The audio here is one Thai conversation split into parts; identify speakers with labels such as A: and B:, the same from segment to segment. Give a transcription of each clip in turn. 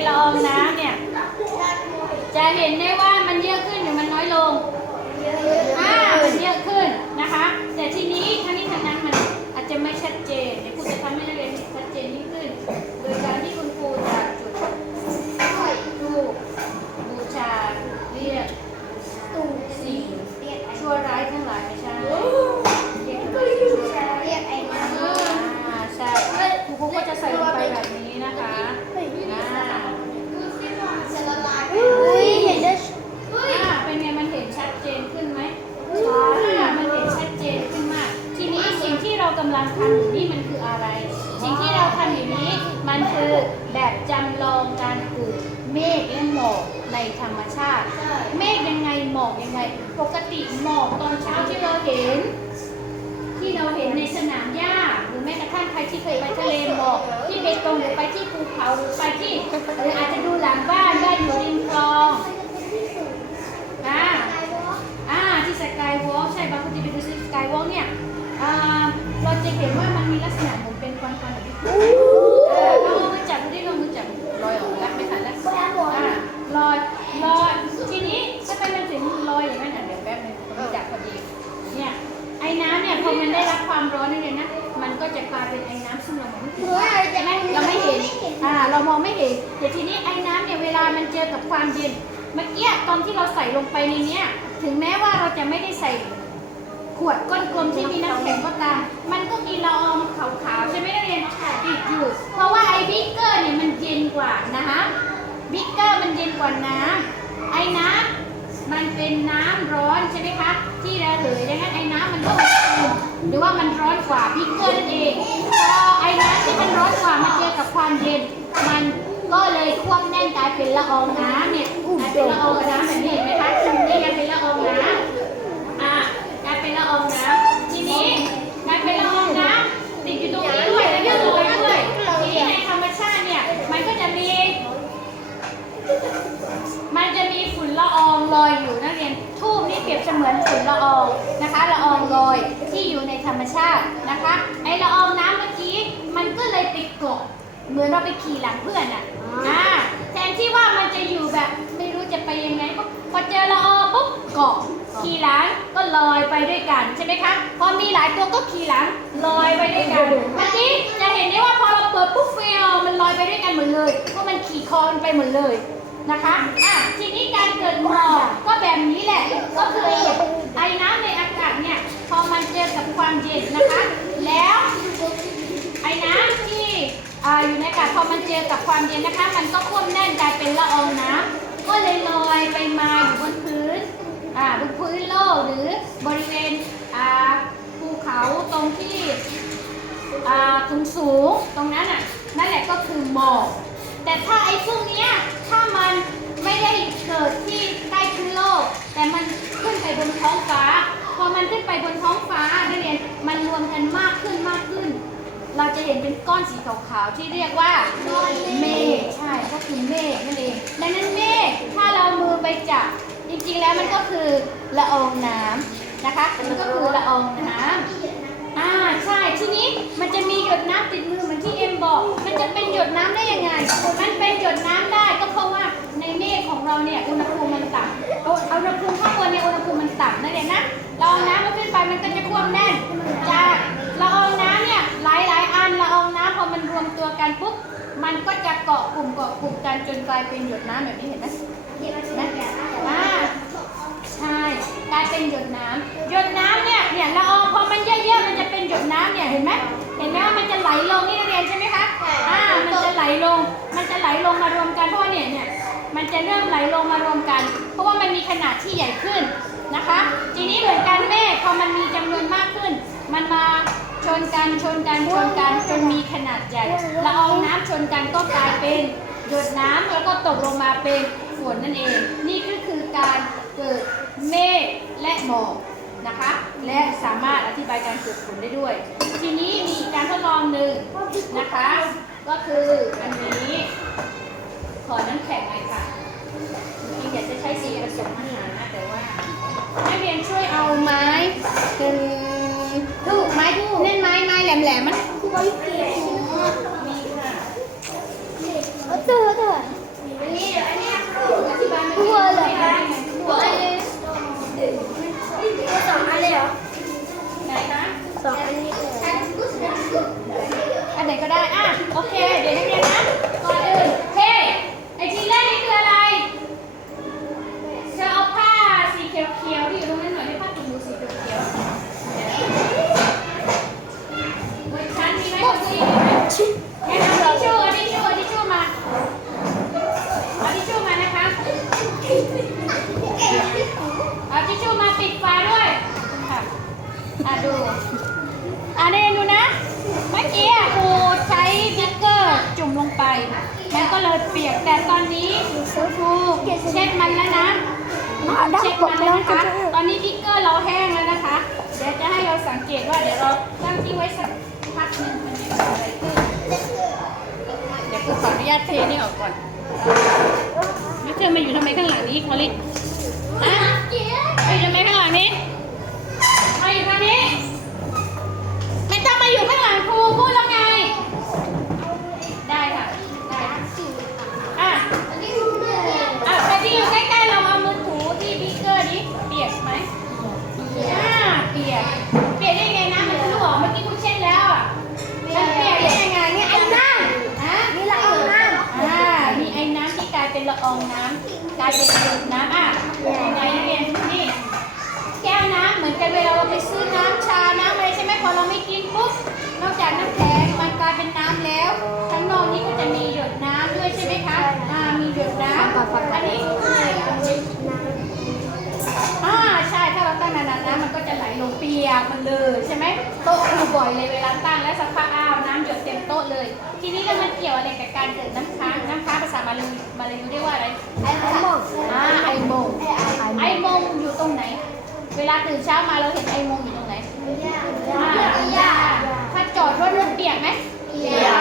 A: เป็นละอองน้ำเนี่ย จะเห็นได้ว่ามันเยอะขึ้นหรือมันน้อยลงอ่ามันเยอะขึ้นนะคะ แต่ทีนี้ทั้งนี้ทั้งนั้นมันอาจจะไม่ชัดเจนเดี๋ยวครูจะทำให้นักเรียนเห็นชัดเจนยิ่งขึ้น โดยการที่คุณครูจะจุดรูปบูชาเรียกตูสิ่งชั่วร้ายทั้งหลายไม่ใช่เรียกอะไรชั่วร้าย
B: เรียกไอ้น้ำ
A: อ่าใช่ครูก็จะใส่ลงไปแบบนี้นะคะอ่า
B: จะละลายอุ้ยเห็นได้
A: อ่าเป็นไงมันเห็นชัดเจนขึ้นไหมอ่ามันเห็นชัดเจนขึ้นมาก ทีนี้สิ่งที่เรากำลังทำอยู่นี่มันคืออะไร สิ่งที่เราทำอยู่นี้มันคือแบบจำลองการเกิดเมฆและหมอกใน ธรรมชาติ เมฆยังไงหมอกยังไง ปกติหมอกตอนเช้าที่เราเห็น ที่เราเห็นในสนามหญ้าหรือแม้กระทั่งใครที่เคยไปทะเลหมอกที่เบตงหรือไปที่ภูเขาหรือไปที่หรืออาจจะดูหลังบ้านได้อยู่ริมคลองอ่าอ่าที่สกายวอล์กใช่บางคนที่ไปดูสกายวอล์กเนี่ยเราจะเห็นว่ามันมีลักษณะ ก็จะกลายเป็นไอ้น้ำซึ่งเรามองไม่เห็นใช่ไหมเราไม่เห็น อ่า เรามองไม่เห็น แต่ทีนี้ไอ้น้ำเนี่ยเวลามันเจอกับความเย็น เมื่อกี้ตอนที่เราใส่ลงไปในเนี้ย ถึงแม้ว่าเราจะไม่ได้ใส่ขวดก้นกลมที่มีน้ำแข็งก็ตาม มันก็มีละอองขาวๆใช่ไหมนักเรียนติดอยู่ เพราะว่าไอ้บิ๊กเกอร์เนี่ยมันเย็นกว่านะคะบิ๊กเกอร์มันเย็นกว่าน้ำไอ้น้ำ มันเป็นน้ำร้อนใช่ไหมคะ ที่ระเหยดังนั้นไอ้น้ำมันก็อุ่นหรือว่ามันร้อนกว่าพิกเกอร์นั่นเองพอไอ้น้ำที่มันร้อนกว่ามันเจอกับความเย็น มันก็เลยควบแน่นกลายเป็นละอองน้ำเนี่ยกลายเป็นละอองน้ำแบบนี้เห็นไหมคะนี่กลายเป็นละอองน้ำ อะกลายเป็นละอองน้ำทีนี้กลายเป็นละอองน้ำติดอยู่ตรงนี้ด้วยแล้วก็ลอยด้วยทีนี้ในธรรมชาติเนี่ยมันก็จะมี มันจะมีฝุ่นละอ องลอยอยู่นักเรียนทูบนี่เปรียบเสมือนฝุ่นละอองนะคะละอองลอยที่อยู่ในธรรมชาตินะคะไอละอองน้ำเมื่อกี้มันก็เลยไปเกาะเหมือนเราไปขี่หลังเพื่อนอะอ่าแทนที่ว่ามันจะอยู่แบบไม่รู้จะไปยังไงปุ๊บพอเจอละอองปุ๊บเกาะขี่หลังก็ลอยไปด้วยกันใช่ไหมคะพอมีหลายตัวก็ขี่หลังลอยไปด้วยกันเมื่อกี้จะเห็นได้ว่าพอเราเปิดปุ๊บเฟลมันลอยไปด้วยกันหมดเลยเพราะมันขี่คอมันไปหมดเลย นะคะอะทีนี้การเกิดหมอกก็แบบนี้แหละ ก็คือไอ้น้ำในอากาศเนี่ย พอมันเจอกับความเย็นนะคะ แล้วไอ้น้ำที่อ่าอยู่ในอากาศพอมันเจอกับความเย็นนะคะ มันก็ควบแน่นกลายเป็นละอองน้ำก็เลยลอยไปมาอยู่บนพื้นอ่าบนพื้นโลกหรือบริเวณอ่าภูเขาตรงที่อ่าสูงสูงตรงนั้นอะนั่นแหละก็คือหมอก แต่ถ้าไอ้พวกเนี้ยถ้ามันไม่ได้เกิดที่ใกล้พื้นโลก แต่มันขึ้นไปบนท้องฟ้า พอมันขึ้นไปบนท้องฟ้านักเรียนมันรวมกันมากขึ้นมากขึ้น เราจะเห็นเป็นก้อนสีขาวๆที่เรียกว่าเมฆใช่ก็คือเมฆนั่นเองดังนั้นเมฆถ้าเรามือไปจับจริงๆแล้วมันก็คือละอองน้ำนะคะมันก็คือละอองน้ำอ่า ใช่ ทีนี้มันจะมีหยดน้ำติดมือเหมือนที่เอ็มบอก มันจะเป็นหยดน้ำได้ยังไง มันเป็นหยดน้ำได้ก็เพราะว่าในเมฆของเราเนี่ยอุณหภูมิมันต่ำเอาเอาอุณหภูมิข้างบนเนี่ยอุณหภูมิมันต่ำนั่นเองนะละอองน้ำมันขึ้นไปมันก็จะควบแน่นจากละอองน้ำเนี่ยหลายหลายๆอันละอองน้ำพอมันรวมตัวกันปุ๊บ มันก็จะเกาะกลุ่มเกาะกลุ่มกันจนกลายเป็นหยดน้ำแบบนี้เห็นไหมเห็นไหมอ่าใช่กลายเป็นหยดน้ำหยดน้ำ เนี่ยเห็นไหมเห็นไหมว่ามันจะไหลลงนี่นักเรียนใช่ไหมคะอ่ามันจะไหลลง มันจะไหลลงมารวมกันเพราะว่าเนี่ยเนี่ยมันจะเริ่มไหลลงมารวมกัน เพราะว่ามันมีขนาดที่ใหญ่ขึ้นนะคะ ทีนี้เหมือนกันเมฆพอมันมีจำนวนมากขึ้น มันมาชนกันชนกันชนกันจนมีขนาดใหญ่ละอองน้ำชนกันก็กลายเป็นหยดน้ำแล้วก็ตกลงมาเป็นฝนนั่นเอง นี่ก็คือการเกิดเมฆและหมอก นะคะ และสามารถอธิบายการเกิดผลได้ด้วย ทีนี้มีการทดลองหนึ่งนะคะ ก็คืออันนี้ ขอน้ำแข็งหน่อยค่ะจริงอยากจะใช้สีผสมอาหารนะแต่ว่านักเรียนช่วยเอาไม้เป็นทูกไม้ทูกเล่นไม้ไม้แหลมๆมัน
B: คือว่มีค่ะเออ
A: เจอ สองอันนี้อันไหนก็ได้ อะ โอเค เดี๋ยวนักเรียนนะ ก่อนอื่นเฮ้ไอชิ้นแรกนี่คืออะไรเธอเอาผ้าสีเขียวๆที่อยู่ตรงนั้นหน่อยให้ผ้าถุงมือสีเขียวๆเดี๋ยวบนชันมีไหมบนชั้นมีไหมแนะนำทิชชู่เอาทิชชู่เอาทิชชู่มาเอาทิชชู่มานะคะ มันก็เลยเปียกแต่ตอนนี้ครูเช็ดมันแล้วนะเช็ดมันแล้วนะคะ ตอนนี้บิ๊กเกอร์เราแห้งแล้วนะคะ เดี๋ยวจะให้เราสังเกตว่าเดี๋ยวเราตั้งทิ้งไว้สักพักหนึ่งมันจะเกิดอะไรขึ้นเดี๋ยวครูขออนุญาตเทนี่ออกก่อนแล้วเธอมาอยู่ทำไมข้างหลังนี้คอลิอะมาอยู่ทำไมข้างหลังนี้ มาอยู่ทางนี้ ไม่ต้องมาอยู่ข้างหลังครูพูดแล้วไง ได้ค่ะ ได้ อะ อะใครที่อยู่ใกล้ๆเราเอามือถูที่บิ๊กเกอร์นี้เปียกไหมอ่าเปียก เปียกได้ไงนะมันทะลุออกเมื่อกี้คุณเช็ดแล้วอะมันเปียกได้ยังไงเนี่ยไอ้น้ำฮะ
B: นี่ละเอาน้ำ
A: อ่ามีไอ้น้ำที่กลายเป็นละอองน้ำกลายเป็ นหยดน้ำอะยังไงนักเรียนนี่แก้วน้ำเหมือนกันเวลาเราไปซื้อน้ำชา น้ำอะไรใช่ไหมพอเราไม่กินปุ๊บ นอกจากน้ำแข็งมันกลายเป็นน้ำแล้วข้างนอกนี้ก็จะมีหยดน้ำด้วยใช่ไหมคะ อ่า มีหยดน้ำอันนี้อ่าใช่ถ้าเราตั้งนานๆน้ำมันก็จะไหลลงเปียกมันเลยใช่ไหมโต๊ะครูบ่อยเลยเวลาตั้งแล้วสักพักอ้าวน้ำหยดเต็มโต๊ะเลย ทีนี้แล้วมันเกี่ยวอะไรกับการเกิดน้ำค้างน้ำค้างภาษามาลายูมาลายูเรียกว่าอะไร
B: ไอ้หมก
A: อ่าไอโมงไอโมงอยู่ตรงไหน เวลาตื่นเช้ามาเราเห็นไอโมงอยู่ตรงไหนอ่าถ้าจอดรถรถเปียกไหม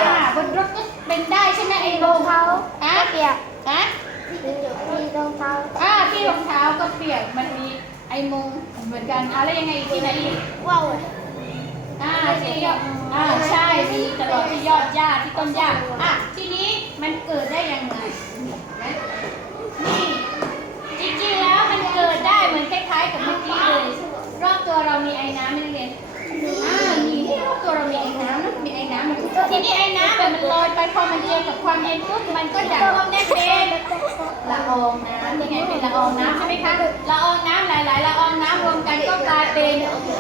A: อ่าบนรถก็เป็นได้ใช่ไหมไอโมง
B: เท้า
A: อะ
B: เปียก
A: อะ
B: มีรองเท้า
A: อ่าที่รองเท้าก็เปียกมันมีไอโมงเหมือนกันอะแล้วยังไงอีกที่ไหนอีก
B: ว้าว
A: อ่าที่ยอดอ่าใช่มีตลอดที่ยอดหญ้าที่ต้นหญ้าอะทีนี้ มันเกิดได้ยังไงนะนี่จริงๆแล้วมันเกิดได้เหมือนคล้ายๆกับเมื่อกี้เลยรอบตัวเรามีไอ้น้ำนักเรียนอ่ามีที่รอบตัวเรามีไอ้น้ำนะมีไอ้น้ำทีนี้ไอ้น้ำแบบมันลอยไปพอมันเจอกับความเย็นปุ๊บมันก็จะต้องได้เป็นละอองน้ำยังไงเป็นละอองน้ำใช่ไหมคะละอองน้ำหลายๆละอองน้ำรวมกันก็กลายเป็น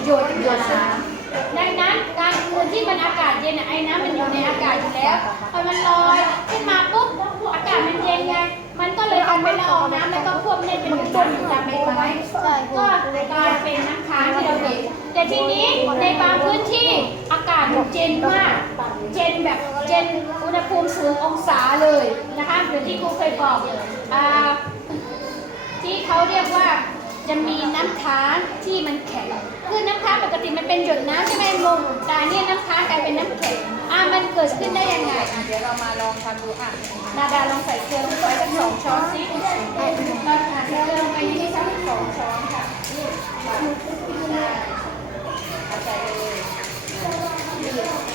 A: หยดหยดน้ำ ดังนั้นกลารคืนที่มันอากาศเย็นไอ้น้ำมันอยู่ในอากาศอยู่แล้วพอมันลอยขึ้นมาปุ๊บอากาศมันเย็นไงมันก็เลยทำเป็นละอองน้ำแล้วก็ควบเล่นเป็นหยดน้ำอยู่ตามใบไม้ก็กลายเป็นน้ำค้างที่เราเห็นแต่ทีนี้ในบางพื้นที่อากาศมันเย็นมาก เย็นแบบเย็นอุณหภูมิสูงองศาเลยนะคะเหมือนที่ครูเคยบอกที่เขาเรียกว่าจะมีน้ำค้าง ที่มันแข็งคือน้ำค้างปกติมันเป็นหยดน้ำใช่ไหมมุแตาเนี่ยน้ำค้างกลายเป็นน้ำแข็งอะมันเกิดขึ้นได้ยังไงเดี๋ยวเรามาลองทำดูอะนาดาลองใส่เกลือลงไปสักสองช้อนซิเราใส่เกลืองไปที่สักสองช้อนค่ะนี่ใส่เลย